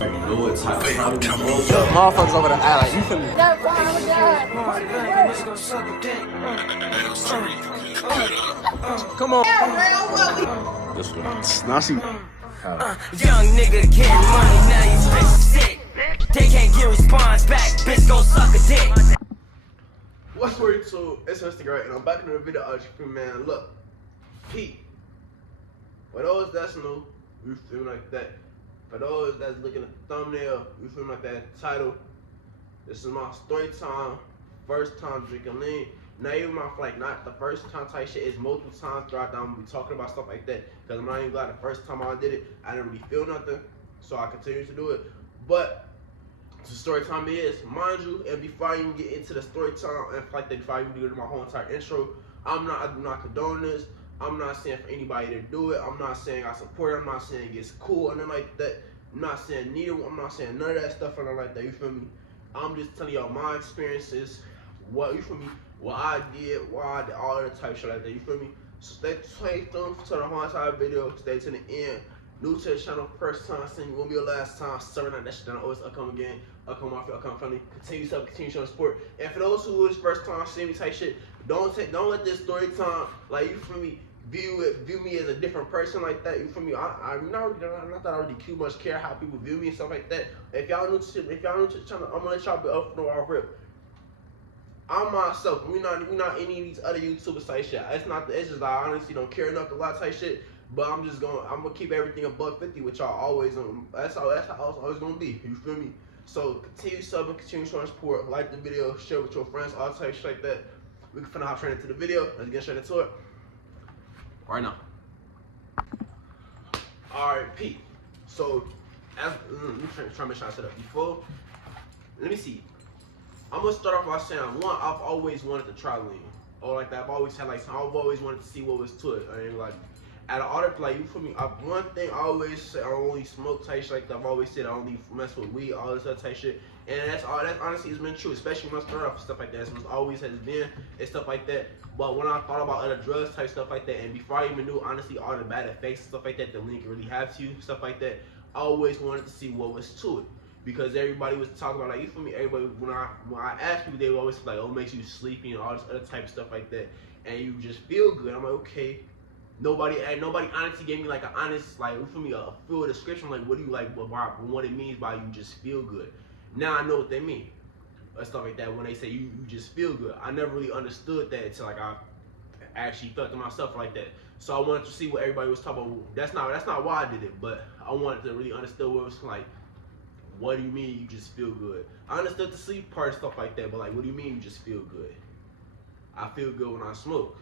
Fucking know what type of time we smoke. Motherfuckers over there act like, you feel me? Come on. This one. Now she. Young nigga getting money, now you bitch sick. They can't get response back, bitch go suck a dick. What's word to it's Instagram and I'm back in the video out you man. Look, Pete. For those that's new, you feel like that. For those that's looking at the thumbnail, you feel like that title. This is my story time, first time drinking lean. Not even my like not the first time type shit. It's multiple times throughout that I'm gonna be talking about stuff like that. Cause I'm not even glad the first time I did it, I didn't really feel nothing. So I continue to do it. But the story time is, mind you, and before I even get into the story time and like that, before I even do my whole entire intro, I do not condone this. I'm not saying for anybody to do it. I'm not saying I support it. I'm not saying it's cool or nothing like that. I'm not saying neither. I'm not saying none of that stuff or nothing like that. You feel me? I'm just telling y'all my experiences. What you feel me? What I did, why I did all that type shit like that. You feel me? So stay tuned to the whole entire video. Stay to the end. New to the channel, first time seeing you, won't be your last time. Serving out that shit, always upcome again. Upcome off, upcome funny. Continue sub, continue showing support. And for those who is first time seeing me type shit, don't let this story time, like you feel me, view me as a different person like that. You feel me? I'm not that I really too much care how people view me and stuff like that. If y'all new to the channel, I'm gonna let y'all be up from the rip. I'm myself. We not any of these other YouTubers type shit. It's just I honestly don't care enough to lie type shit. But I'm gonna keep everything $150 with y'all always. That's how it's always gonna be. You feel me? So continue subbing, continue showing support. Like the video, share with your friends, all type shit like that. We can finna hop straight into the video. Let's get straight into it. Right now. Alright, Pete. So as let me try to make sure I set up before. Let me see. I'm gonna start off by saying one, I've always wanted to try lean. Or like that, I've always had like I've always wanted to see what was to it. I mean like out of all the like you feel me, one thing I always say I only smoke type shit like that. I've always said I only mess with weed, all this other type shit. And that's honestly has been true, especially when I started off and stuff like that. So it always has been and stuff like that. But when I thought about other drugs type stuff like that, and before I even knew honestly all the bad effects and stuff like that the lean can really have to you, stuff like that, I always wanted to see what was to it. Because everybody was talking about like you feel me, everybody when I asked people they would always like, oh, it makes you sleepy and all this other type of stuff like that. And you just feel good. I'm like, okay. Nobody honestly gave me like an honest, like for me, a full description, like what do you like, what it means by you just feel good. Now I know what they mean, or stuff like that. When they say you just feel good, I never really understood that until like I actually thought to myself like that. So I wanted to see what everybody was talking about. That's not why I did it, but I wanted to really understand what it was like. What do you mean you just feel good? I understood the sleep part and stuff like that, but like, what do you mean you just feel good? I feel good when I smoke.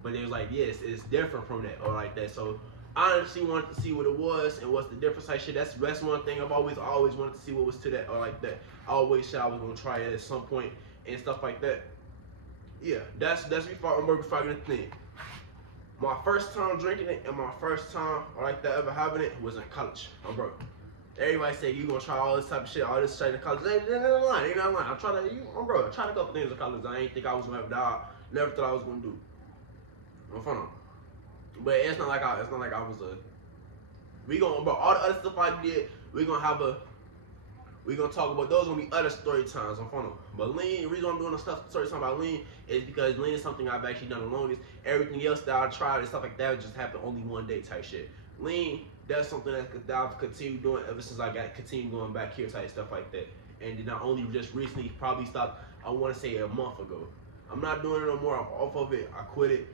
But they was like, yes, it's different from that or like that. So I honestly wanted to see what it was and what's the difference like shit. That's one thing I've always wanted to see what was to that or like that. I always said I was gonna try it at some point and stuff like that. Yeah, that's before I get a thing. My first time drinking it and my first time or like that ever having it was in college. I'm broke. Everybody say you gonna try all this type of shit, all this shit in college. Ain't not lying. I tried I tried a couple things in college. I ain't think I was gonna ever die. Never thought I was gonna do. I'm fun. But it's not like I was but all the other stuff I did, we gonna talk about those gonna be other story times on fun. But lean, the reason I'm doing the story time about lean is because lean is something I've actually done the longest. Everything else that I tried and stuff like that just happened only one day type shit. Lean, that's something that I've continued doing ever since I continued going back here type stuff like that. And then I only just recently probably stopped, I wanna say a month ago. I'm not doing it no more, I'm off of it, I quit it.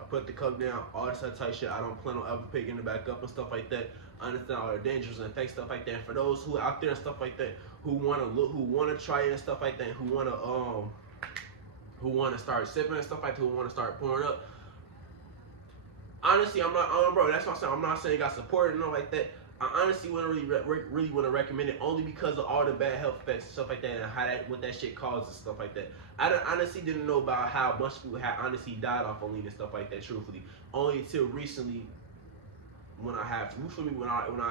I put the cup down, all this type shit. I don't plan on ever picking it back up and stuff like that. I understand all the dangers and effects, stuff like that. And for those who out there and stuff like that, who wanna try it and stuff like that, who wanna start sipping and stuff like that, who wanna start pouring up. Honestly, bro. That's what I'm saying. I'm not saying I support it and nothing like that. I honestly wouldn't really want to recommend it only because of all the bad health effects and stuff like that and what that shit causes and stuff like that. I honestly didn't know about how much people had honestly died off of lean and stuff like that. Truthfully, only until recently when I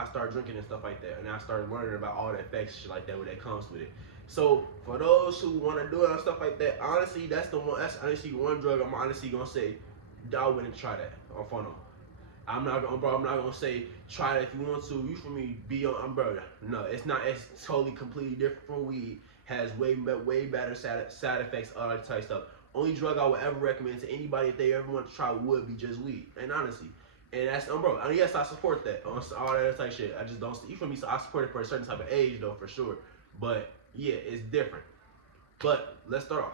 started drinking and stuff like that, and I started learning about all the effects shit like that, what that comes with it. So for those who want to do it and stuff like that, honestly, that's honestly one drug I'm honestly gonna say I wouldn't try that on funnel. I'm not gonna say try it if you want to. You for me be on bro. No, it's not. It's totally completely different from weed. Has way better side effects, all that type of stuff. Only drug I would ever recommend to anybody if they ever want to try would be just weed. And honestly, and that's bro. I mean, yes, I support that. All that type of shit. I just don't. You feel me? So I support it for a certain type of age though, for sure. But yeah, it's different. But let's start off.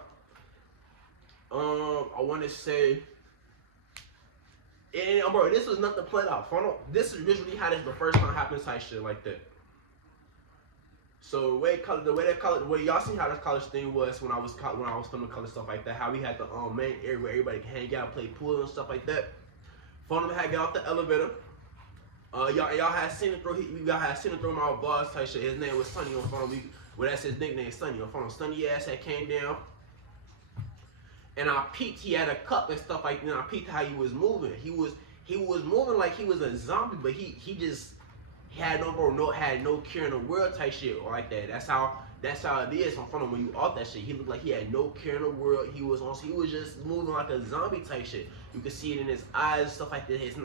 I want to say. And bro, this was nothing played out. This is literally how this the first time happened type shit like that. So the way y'all see how this college thing was when I was coming to college, stuff like that. How we had the main area where everybody can hang out, play pool and stuff like that. Phone had got off the elevator. Y'all had seen it through my boss type shit. His name was Sonny on phone. Well, that's his nickname, Sonny on phone. Sonny ass had came down. And I peeped, he had a cup and stuff like that. And I peeped how he was moving. He was moving like he was a zombie, but he just had no care in the world type shit or like that. That's how it is in front of when you off that shit. He looked like he had no care in the world. He was just moving like a zombie type shit. You could see it in his eyes, stuff like that. His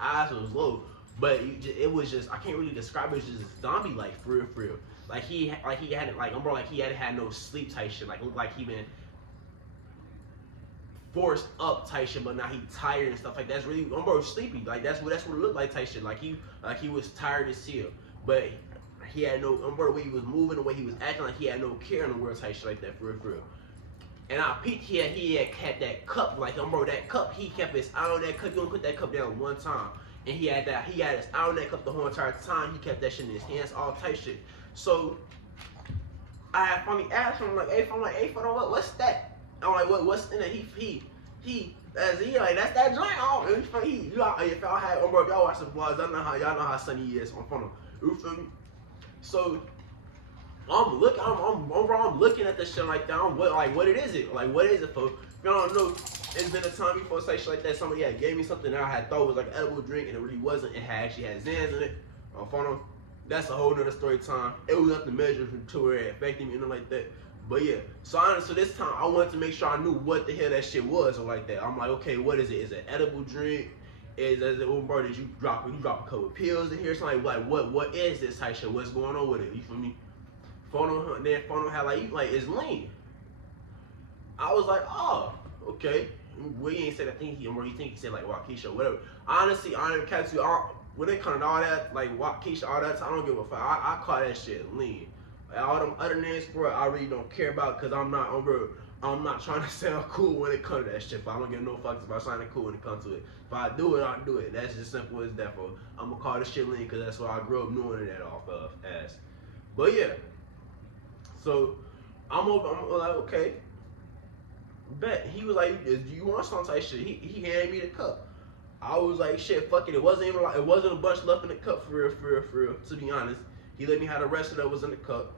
eyes was low, but it was just, I can't really describe it. It was just zombie like for real. Like he had no sleep type shit. Like looked like he been forced up type shit, but now he tired and stuff like that. That's really sleepy. Like that's what it looked like type shit. Like he was tired as hell. But he had no the way he was moving, the way he was acting, like he had no care in the world type shit like that for real. And I peeped he had that cup, like that cup, he kept his eye on that cup. You only put that cup down one time. And he had his eye on that cup the whole entire time. He kept that shit in his hands, all type shit. So I had finally asked him, like, hey, what's that? I'm like, what's in it? He like, that's that joint. If y'all had, if y'all watch the vlogs, y'all know how Sonny is on front of. You feel me? So I'm looking at this shit like that. What is it for? If y'all don't know, it's been a time before say shit like that. Somebody gave me something that I had thought was like an edible drink, and it really wasn't. It actually had Zans in it. On front of. That's a whole nother story time. It was nothing measured to where it affected me, anything like that. But yeah, so this time I wanted to make sure I knew what the hell that shit was or like that. I'm like, okay, what is it? Is it an edible drink? Is it, bro, did you drop a couple of pills in here? Something like what is this type shit? What's going on with it? You feel me? Phono had like it's lean. I was like, oh, okay. Well, he ain't said that thing. He said like Waukesha or whatever. Honestly, I didn't catch you all when it comes to all that, like Waukesha, all that. I don't give a fuck. I call that shit lean. All them other names for it, I really don't care about because I'm not trying to sound cool when it comes to that shit. I don't give no fucks about sounding cool when it comes to it. If I do it, I do it. That's just simple as that. For I'm gonna call this shit lean because that's what I grew up knowing it off of as. But yeah, so I'm like, okay, bet. He was like, do you want some type shit? He handed me the cup. I was like, shit, fuck it. It wasn't a bunch left in the cup for real. To be honest, he let me have the rest of that was in the cup.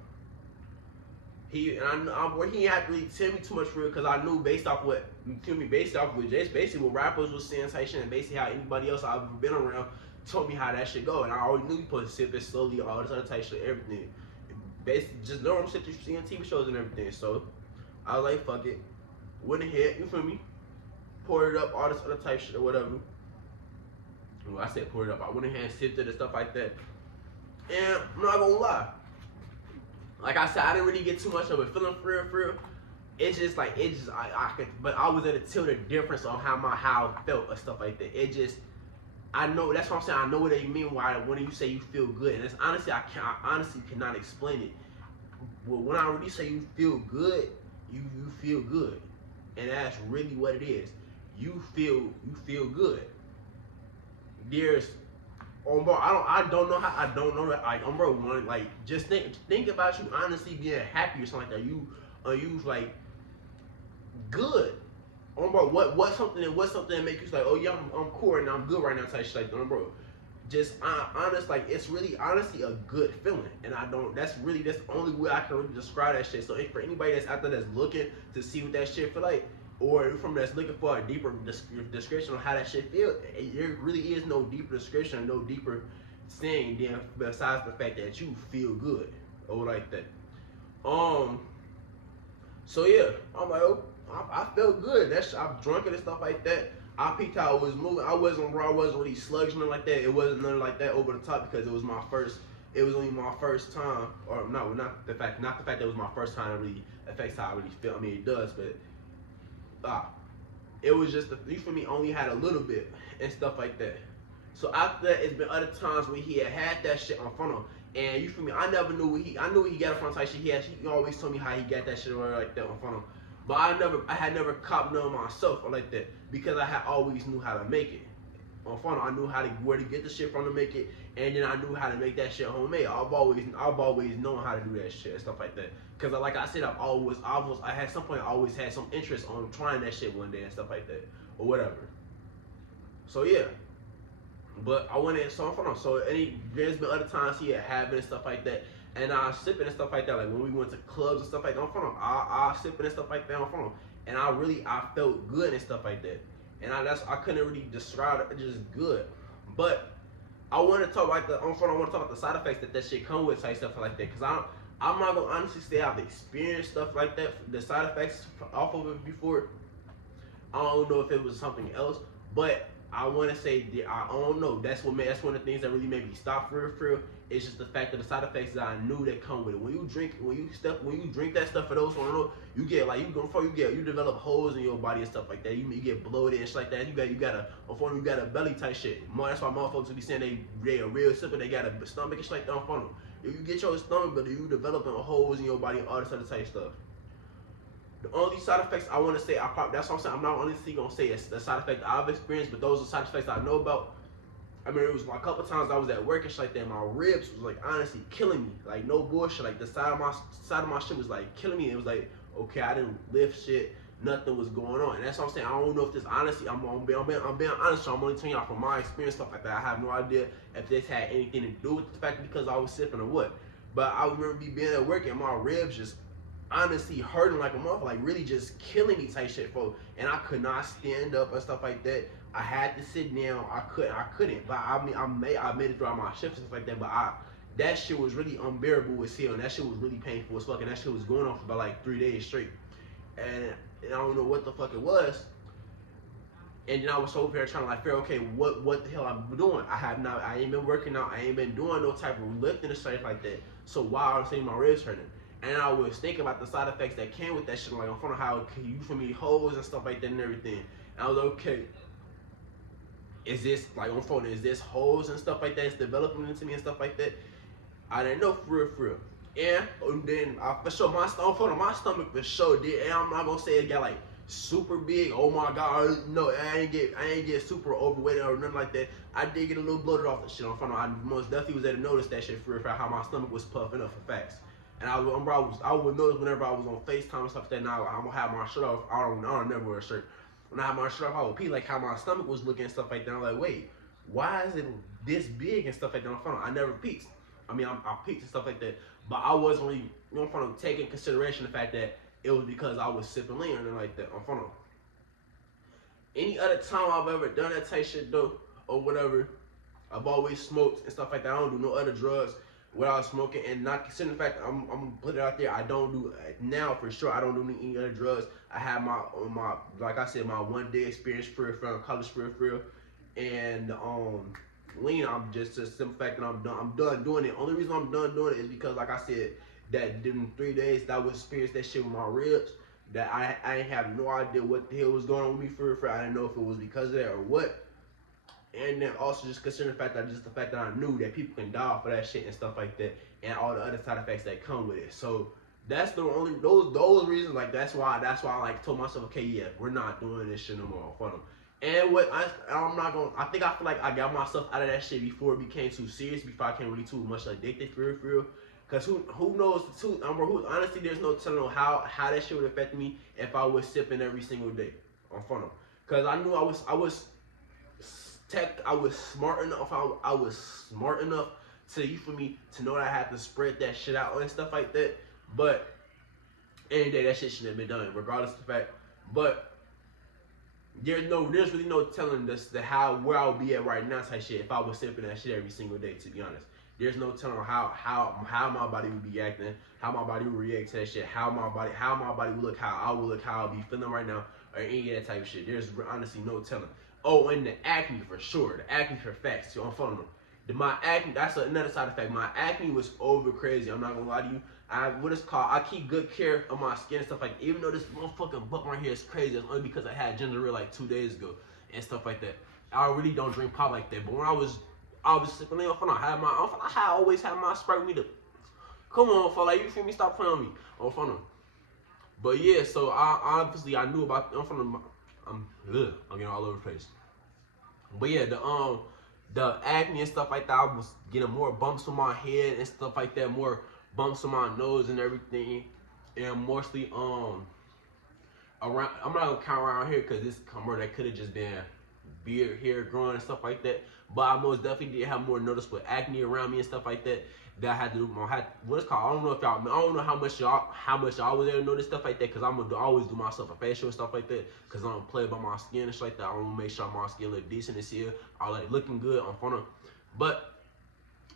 He had to really tell me too much for it because I knew based off just basically what rappers was saying type shit and basically how anybody else I've ever been around told me how that shit go, and I already knew you supposed to sip it slowly, all this other type shit, everything. Basically, just normal shit that you see on TV shows and everything. So I was like, fuck it, went ahead, you feel me? Poured it up, all this other type shit or whatever. Well, I said poured it up. I went ahead and sipped it and stuff like that. And I'm not gonna lie. Like I said, I didn't really get too much of it. Feeling for real. I could, but I was able to tell the difference on how I felt and stuff like that. I know, that's what I'm saying. I know what they mean when you say you feel good. And it's honestly, I honestly cannot explain it. Well, when I really say you feel good, you feel good. And that's really what it is. You feel good. There's, bro, I don't know that. Like, bro, like, just think about you honestly being happy or something like that. You like good. Bro, what's something that make you like, oh yeah, I'm cool and I'm good right now type shit like that, bro. Just honest, like it's really honestly a good feeling, and that's the only way I can really describe that shit. So for anybody that's out there that's looking to see what that shit feel like, or from that's looking for a deeper description on how that shit feel, there really is no deeper description, no deeper thing than besides the fact that you feel good or like that. So yeah, I'm like, oh, I felt good. I've drunk it and stuff like that. I peeped how it was moving. I wasn't really sluggish nothing like that. It wasn't nothing like that over the top because it was my first. It was only my first time, or no, not the fact that it was my first time. It really affects how I really feel. I mean, it does, but it was just you feel me. Only had a little bit and stuff like that. So after that, it's been other times when he had that shit on front of him. And you feel me? I never knew I knew he got it from type shit. He always told me how he got that shit or like that on front of him. But I had never copped none myself or like that because I had always knew how to make it. On front of, I knew where to get the shit from to make it, and then I knew how to make that shit homemade. I've always known how to do that shit and stuff like that. Cause like I said, I had some point I always had some interest on trying that shit one day and stuff like that or whatever. So yeah. But I went in, so I'm from so there's been other times he had it and stuff like that, and I sipping and stuff like that. Like when we went to clubs and stuff like that, I'm from I sipping and stuff like that, I'm from and I felt good and stuff like that, and I couldn't really describe it, just good. But I want to talk about I want to talk about the side effects that shit come with, type stuff like that, cause I'm not gonna honestly say I've experienced stuff like that, the side effects off of it before. I don't know if it was something else, but I want to say I don't know. That's one of the things that really made me stop for real. It's just the fact that the side effects that I knew that come with it. When you drink that stuff, for those who don't know, you get like you develop holes in your body and stuff like that. You get bloated and shit like that. You got a belly type shit. That's why motherfuckers will be saying they a real sipper. They got a stomach and shit like that on front of them. If you get your stomach, but you developing holes in your body and all this other type stuff. The only side effects I want to say, that's what I'm saying. I'm not honestly gonna say it's the side effect I've experienced, but those are side effects I know about. I mean, it was like a couple times I was at work and shit like that. My ribs was like honestly killing me, like no bullshit. Like the side of my shit was like killing me. It was like, okay, I didn't lift shit, nothing was going on, and that's what I'm saying. I don't know if this honestly, I'm being honest. So I'm only telling y'all from my experience stuff like that. I have no idea if this had anything to do with the fact that because I was sipping or what. But I remember being at work and my ribs just honestly hurting like a motherfucker, like really just killing me type shit, folks. And I could not stand up and stuff like that. I had to sit down. I couldn't. But I made it throughout my shifts and stuff like that. But that shit was really unbearable as hell, and that shit was really painful as fuck. And that shit was going on for about like 3 days straight. And I don't know what the fuck it was. And then I was over here trying to like figure, okay, what the hell I'm doing? I ain't been working out. I ain't been doing no type of lifting and stuff like that. So why I'm saying my ribs hurting? And I was thinking about the side effects that came with that shit, like in front of how you for me holes and stuff like that and everything. And I was like, okay, is this like on phone? Is this holes and stuff like that? It's developing into me and stuff like that. I didn't know for real. And then for sure my stomach for sure did. And I'm not gonna say it got like super big. Oh my god, no, I ain't get super overweight or nothing like that. I did get a little bloated off the shit on front. I most definitely was able to notice that shit for real, how my stomach was puffing up for facts. And I would notice whenever I was on FaceTime and stuff like that. Now I'm gonna have my shirt off. I don't never wear a shirt. When I have my shirt off, I would pee like how my stomach was looking and stuff like that. I'm like, wait, why is it this big and stuff like that on front? I never peeked. I mean, I peeked and stuff like that, but I wasn't really on front of taking consideration the fact that it was because I was sipping lean or anything like that on front of. Any other time I've ever done that type shit though, or whatever, I've always smoked and stuff like that. I don't do no other drugs without smoking, and not considering the fact that I'm gonna put it out there, I don't do now for sure. I don't do any other drugs. I have my like I said, my 1 day experience for college for real, and lean. I'm just a simple fact that I'm done doing it. Only reason I'm done doing it is because, like I said, that in 3 days that was experienced that shit with my ribs. That I ain't have no idea what the hell was going on with me for real. I didn't know if it was because of that or what. And then also just considering the fact that I knew that people can die for that shit and stuff like that, and all the other side effects that come with it. So that's the only those reasons. Like that's why I like told myself, okay, yeah, we're not doing this shit no more for them. And what I'm not gonna. I feel like I got myself out of that shit before it became too serious. Before I became really too much addicted for real. Cause who knows the truth? Honestly, there's no telling how that shit would affect me if I was sipping every single day on front of. Cause I knew I was smart enough. I was smart enough to to know that I had to spread that shit out and stuff like that. But any day that shit shouldn't have been done, regardless of the fact. But there's really no telling this where I would be at right now type shit if I was sipping that shit every single day. To be honest, there's no telling how my body would be acting, how my body would react to that shit, how my body would look, how I would look, how I'll be feeling right now, or any of that type of shit. There's honestly no telling. Oh, and the acne for sure. The acne for facts. So I'm following them. My acne, that's another side effect. My acne was over crazy. I'm not gonna lie to you. I keep good care of my skin and stuff like that. Even though this motherfucking bump right here is crazy, it's only because I had ginger ale like 2 days ago and stuff like that. I really don't drink pop like that. But when I was sipping on phone, I always had my Sprite with me to come on, for like, you feel me? Stop playing on me on phone. But yeah, so I knew about I'm getting all over the place. But yeah, the acne and stuff like that, I was getting more bumps on my head and stuff like that, more bumps on my nose and everything, and mostly around. I'm not gonna count around here because this that could have just been beard hair growing and stuff like that. But I most definitely did have more noticeable acne around me and stuff like that. That I had to do what's called. I don't know how much y'all was there to notice stuff like that, because I'm gonna always do myself a facial and stuff like that, because I don't play about my skin and shit like that. I want to make sure my skin look decent this year. I like looking good on front of. But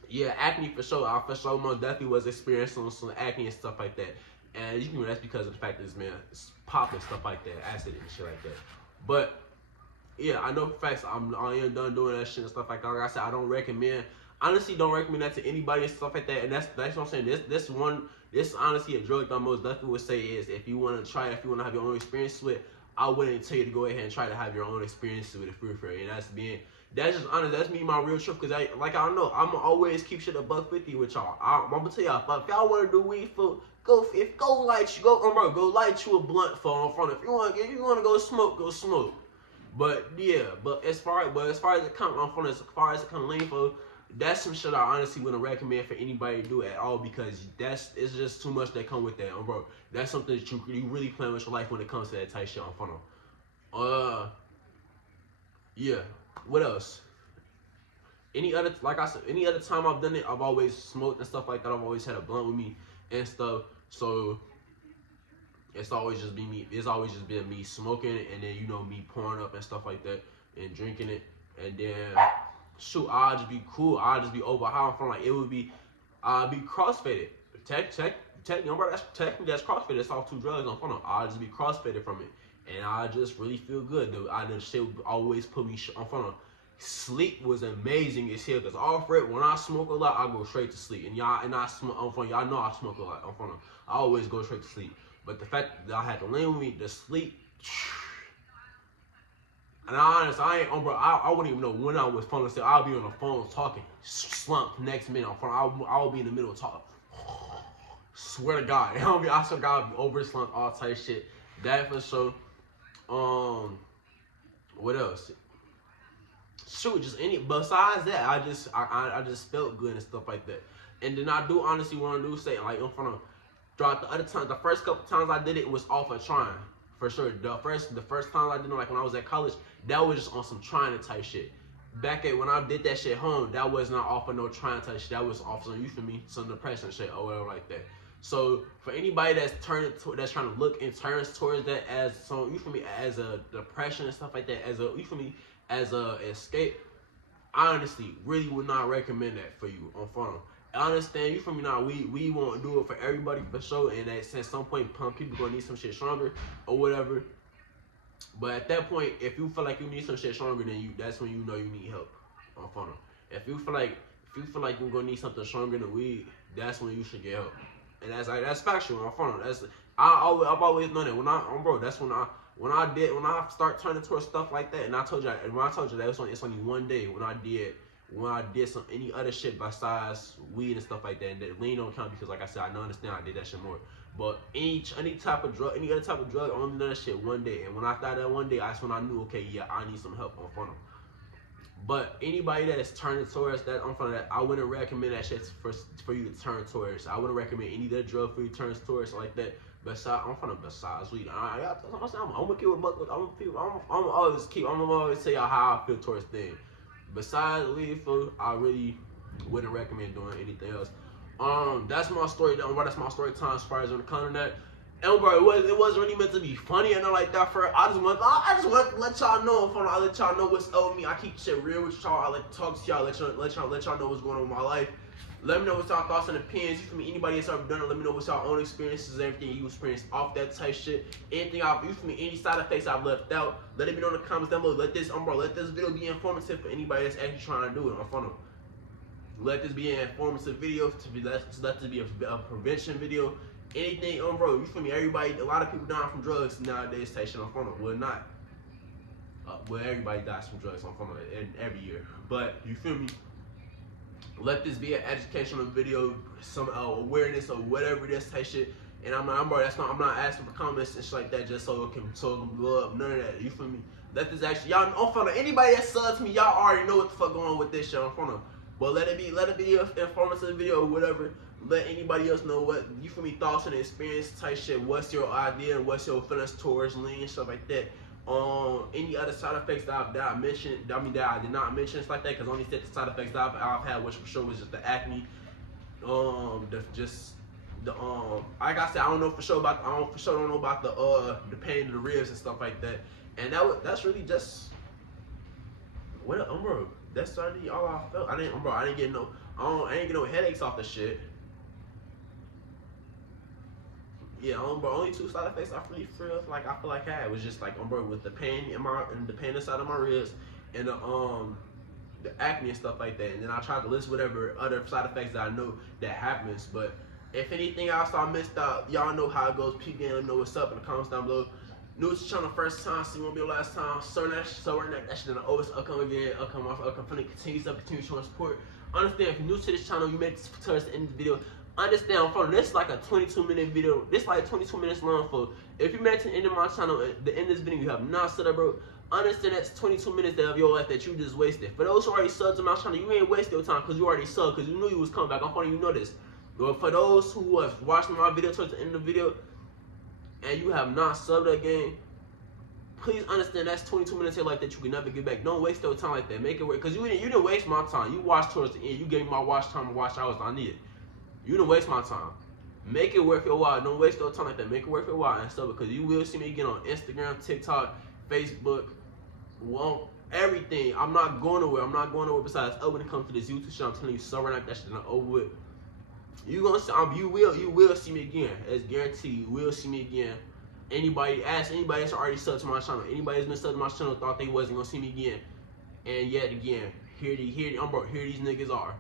yeah, acne for sure. I for sure most definitely was experiencing some acne and stuff like that. And you know that's because of the fact that this man is popping stuff like that, acid and shit like that. But yeah, I know for facts I am done doing that shit and stuff like that. Like I said, I don't recommend. Honestly, don't recommend that to anybody and stuff like that. And that's what I'm saying. This honestly a drug that I most definitely would say is, if you want to try it, if you want to have your own experience with it, I wouldn't tell you to go ahead and try to have your own experience with it for free. And that's just honest. That's me, my real truth. Because I don't know, I'm always keep shit $1.50 with y'all. I'm gonna tell y'all, if y'all want to do weed for go light you a blunt for in front. If you want to go smoke, go smoke. But yeah, as far as it comes lean for, that's some shit I honestly wouldn't recommend for anybody to do at all, because it's just too much that come with that, bro. That's something that you really plan with your life when it comes to that type shit on funnel. Yeah. What else? Any other time I've done it, I've always smoked and stuff like that. I've always had a blunt with me and stuff. So it's always just been me. It's always just been me smoking it, and then me pouring up and stuff like that and drinking it, and then shoot, I'll just be cool. I'll just be over how I'm from. Like, it would be, I'll be crossfaded. Technically that's crossfaded. It's all two drugs on front. I'll just be crossfaded from it, and I just really feel good. The shit would always put me on front. Sleep was amazing as hell, because all for it, when I smoke a lot, I go straight to sleep. And I smoke on front. Y'all know I smoke a lot on front. I always go straight to sleep. But the fact that I had to lean with me, the sleep. And I wouldn't even know when I was falling asleep. I'll be on the phone talking, slump next minute on phone. I'll be in the middle of talking. Swear to God, I swear to God, I'll be over slumped, all type shit. That for sure. What else? Shoot, just besides that, I just felt good and stuff like that. And then I do honestly want to say, like, in front of, throughout the other times, the first couple times I did it was off of trying. For sure, the first time I did it, like when I was at college, that was just on some trying type shit. Back at when I did that shit home, that was not off of no trying type shit. That was off some, some depression shit or whatever like that. So for anybody that's trying to look and turns towards that as some, as a depression and stuff like that, as a escape, I honestly really would not recommend that for you on phone. I understand, we won't do it for everybody for sure, and at some point people gonna need some shit stronger or whatever. But at that point, if you feel like you need some shit stronger than you, that's when you know you need help on phone. If you feel like you're gonna need something stronger than weed, that's when you should get help. And that's factual on phone. I've always known it. That's when I start turning towards stuff like that. And when I told you that it's only one day when I did some any other shit besides weed and stuff like that, and that lean don't count, because like I said, I don't understand, I did that shit more. But any type of drug, any other type of drug, I only done that shit one day. And when I thought that one day, that's when I knew, okay, yeah, I need some help on front of. But anybody that is turning towards that on front of that, I wouldn't recommend that shit for you to turn towards. I wouldn't recommend any other drug for you to turn towards like that. Besides weed, I'm gonna always tell y'all how I feel towards things. Besides weed, I really wouldn't recommend doing anything else. That's my story. That's my story time as far as when it comes to that. And bro, it wasn't really meant to be funny or nothing like that. I just want to let y'all know. I let y'all know what's up with me. I keep shit real with y'all. I like to talk to y'all. Let y'all know what's going on with my life. Let me know what y'all thoughts and opinions. You feel me? Anybody that's already done it, let me know what y'all own experiences, everything you experienced off that type shit. Anything you feel me? Any side effects I've left out, let it be know in the comments down below. Let this video be informative for anybody that's actually trying to do it on front of them. Let this be an informative video. Let this be a prevention video. Anything, bro. You feel me? Everybody, a lot of people dying from drugs nowadays. Type shit on front of them. Well, not. Well, everybody dies from drugs on front of it every year. But you feel me? Let this be an educational video, some awareness or whatever this type shit. And I'm not asking for comments and shit like that just so it can blow up. None of that. You feel me? Let this actually, y'all on front of anybody that subs me, y'all already know what the fuck going on with this shit on front of. But let it be an informative video or whatever. Let anybody else know what you feel me, thoughts and experience type shit. What's your idea and what's your feelings towards lean and stuff like that. Any other side effects that I mentioned, that I did not mention, it's like that, because only said the side effects that I've had, which for sure was just the acne, like I said, I don't know about the pain of the ribs and stuff like that, and that's really just what bro. That's really all I felt. I didn't get no headaches off the shit. Yeah, bro, only two side effects I really feel like I had was just like, bro, with the pain inside of my ribs and the acne and stuff like that. And then I tried to list whatever other side effects that I know that happens. But if anything else I missed out, y'all know how it goes. Peep game, let me know what's up in the comments down below. New to the channel first time, see won't be your last time. So that shit then always upcoming again, upcoming continue showing support. Understand, if you're new to this channel, you made it towards the end of the video. Understand, this is like a 22-minute video. This is like 22 minutes long. For if you made it to the end of my channel, the end of this video, you have not subbed, bro. Understand that's 22 minutes of your life that you just wasted. For those who already subbed to my channel, you ain't wasted your time because you already subbed, because you knew you was coming back. I'm funny, you know this. But for those who was watching my video towards the end of the video and you have not subbed again, please understand that's 22 minutes of your life that you can never get back. Don't waste your time like that. Make it work, because you didn't waste my time. You watched towards the end. You gave me my watch time and watch hours I needed. You didn't waste my time. Make it worth your while. Don't waste your time like that. Make it worth your while and stuff, because you will see me again on Instagram, TikTok, Facebook, everything. I'm not going nowhere. I'm not going nowhere besides when it comes to this YouTube show. I'm telling you, something like that shit not over with. You will see me again. It's guaranteed. You will see me again. Ask anybody that's already subbed to my channel. Anybody that's been subbed to my channel thought they wasn't gonna see me again. And yet again, here these niggas are.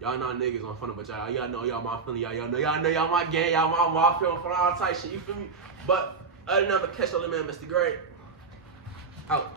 Y'all not niggas on front of, but y'all know y'all my family, y'all know y'all my gang, y'all my mafia on front of all type shit, you feel me? But other than that, catch y'all, man, Mr. Great. Out.